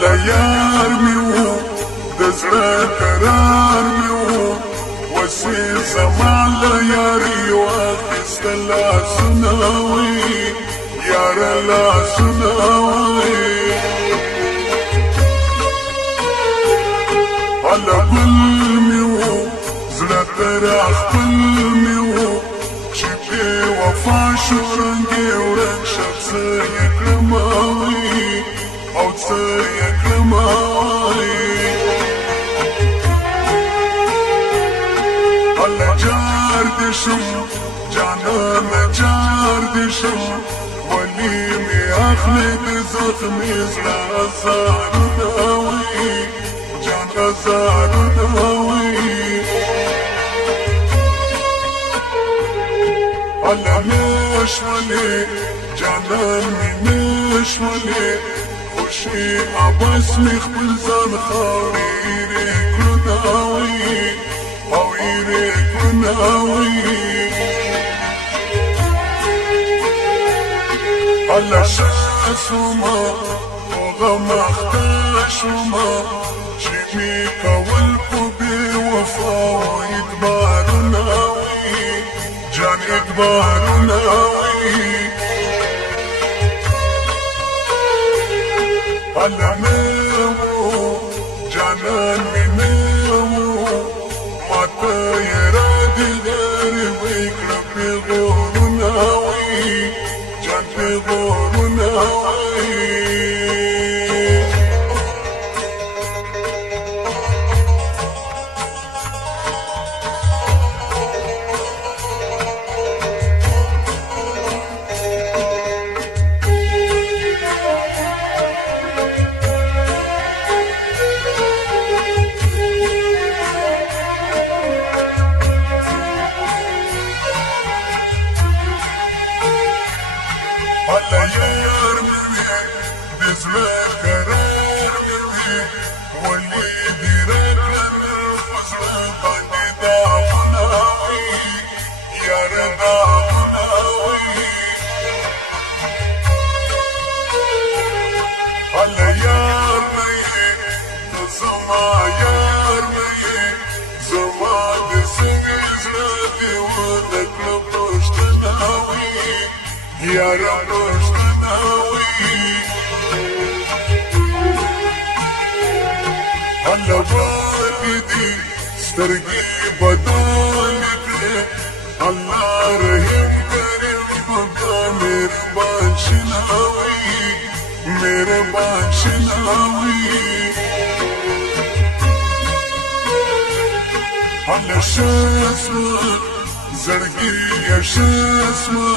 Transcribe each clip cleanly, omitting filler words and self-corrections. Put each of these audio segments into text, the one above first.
الله یار می وو د زړه قرار می وو وسې زما له یاري واخیسته لاسونه وي یاره لاسونه وي الله ګل می وو زړه تر خپل می وو چې بې وفا شو رنګ یې ورک شه څه یې کړم او څه یې کړم الله جار دې شم جانانه جار دې شم ولي مې اخلي د زخمې زړه ازارونه وي جان ازارونه وي الله نشولې جانان مې نشولې خوشي عباس مې خپل ځان خاورې کړونه وي او یې کړونه وي الله شه شوما په غم اخته شوما چې مې کول په بې وفا اعتبارونه وي جان اعتبارونه وي الله مې وو جانان مې وو ماته یې رادې غریبۍ کړه پیغورونه وي جان پیغورونه وي الله یار مې وي د زړه قرار مې وي ولې دې راکړه په زړه باندې داغونه وي یاره داغونه وي الله یار مې ته زما یار مې زما د سوي زړه دې ونه کړه پوښتنه وي یاره پوښتنه وي الله باندې دې سترګې بدلې کړې الله رحیم کریم خدا مهربان شناوي مهربان شناوي الله شاسمه زړګي شاسمه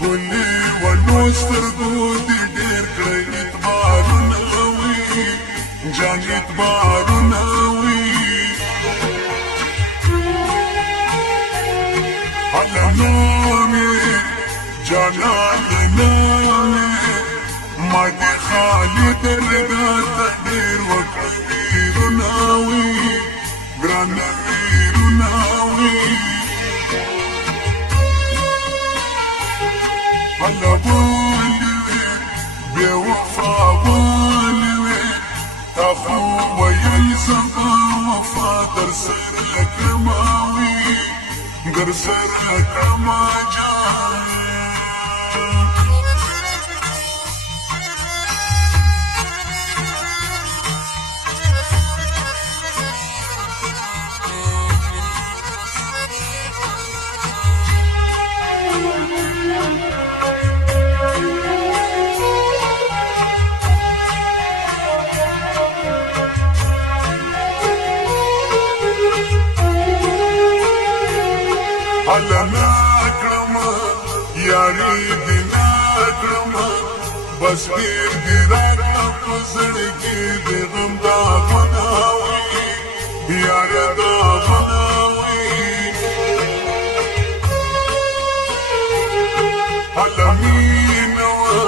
ولي ونو سترګو دې ډېر کړی اعتبارونه وي جان اعتبارونه وي الله نومې جانان نومې ما دې خالي درګاه ته ډېر وکړه ویرونه وي ګرانه ویرونه وي الله بولي وي بې وفا بولي وي تا خو ویل زما وفا در سره کړمه وي در سره کړمه جان الله نکړم یاري دې نکړم بس ډېر دې راکړه په زړګي دې غم داغونه وي یاره داغونه وي الله مینه وه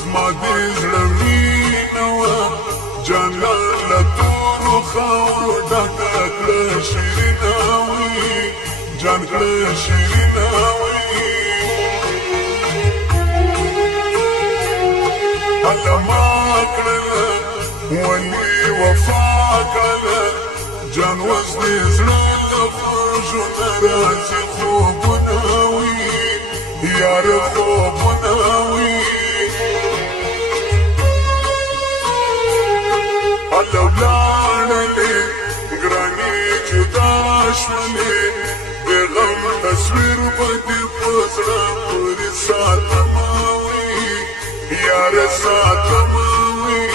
زما دې زړه مینه وه جانان له تورو خاورو ډکه کړه شیرینه وي جان کړه شیرینه وي الله ما کړله ولي وفاك له جان وزني زړه له خوږونه راځي خوبونه وي یار خوبونه وي هله ولاړلې ګرانې جدا شولې د غم تصویر به دې په زړه پورې ساتمه وي یار ساتمه وي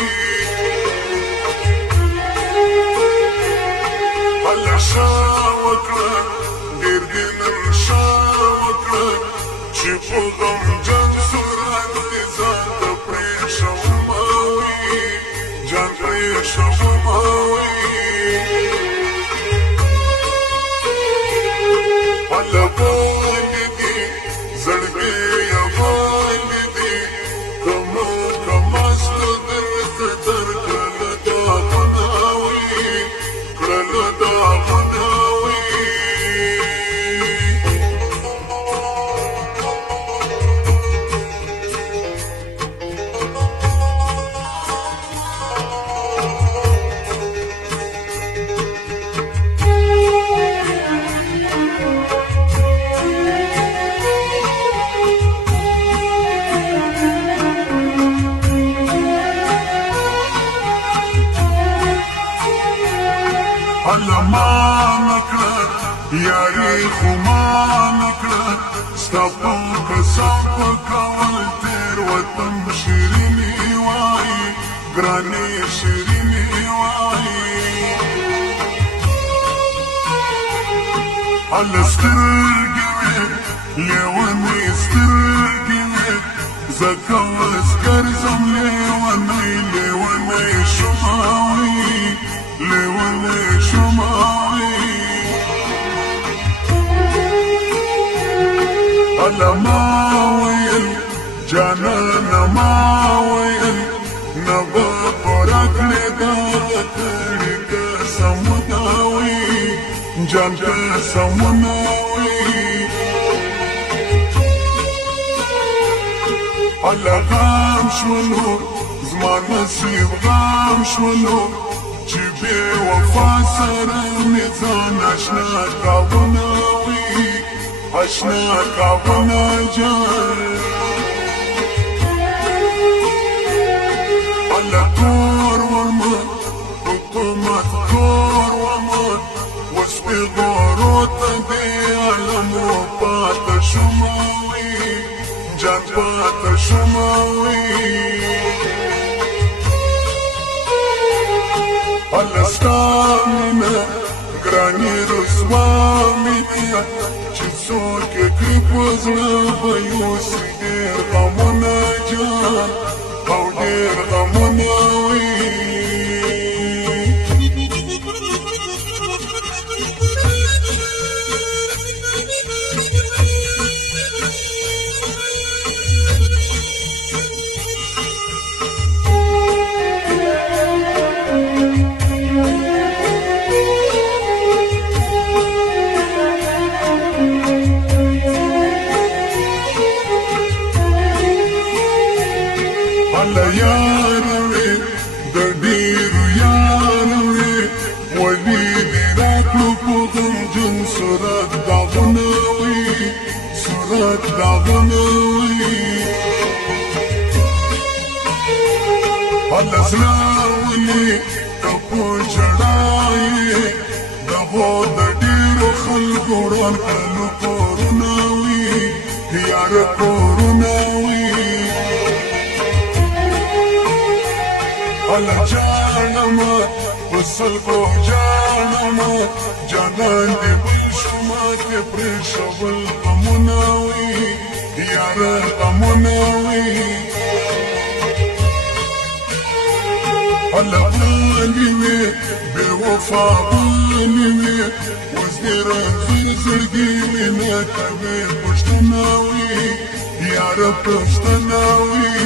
هله شا وکړه ډېر دې نن شا وکړه چې په غمجن صورت دې ځان ته پرېښومه وي جان پرېښومه وي هله باندې دي زړګی یې باندې دي که مستو درته درکړله داغونه وي کړله داغونه وي هله ما نکړه یاري خو ما نکړه ستا په قسم په کول تېروتم شیرینې وایي ګرانې شیرینې وایي هله سترګې وې لیونۍ سترګې وې ځکه اوس ګرځم لیونۍ لیونۍ شومه وي لیونۍ شومه وي هله ما ویل جانانه ما ویل نه به پوره کړې دغه کړي قسمونه وي جان قسمونه وي هله غم شولو زما نصیب غم شولو چې بې وفا سره مې ځان اشنا کاونه وي اشنا کاونه جان هله تور ومه په قومت تور ومه اوس پېغورو ته دې عالم پاته شومه وي جان پاته شومه وي هله ستا مینه ګرانې رسوا مې ده چې څوک یې کړي په زړه به یوسي ډېر غمونه جان او ډېر غمونه وي هله یاره وې د ډېرو یاره وې ولې دې راکړو په غمجن صورت داغونه وي صورت داغونه وي هله زړه ولې که په ژړا یې دغو د ډېرو خلکو وران کړلو کورونه وي یاره کورونه وي هله جانمه په سلګو جانمه جانان دې بل شو ماته پرېښول غمونه وي یاره غمونه وي هله باندې وې بې وفا باندې وې اوس دې رنځور زړګي مې نه کوې پوښتنه وي یاره پوښتنه وي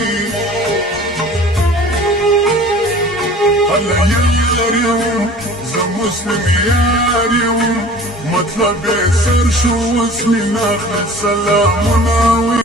هله یار یم زه مسلم یار یم مطلب یې سر شو اوس مې ناخلي سلامونه وي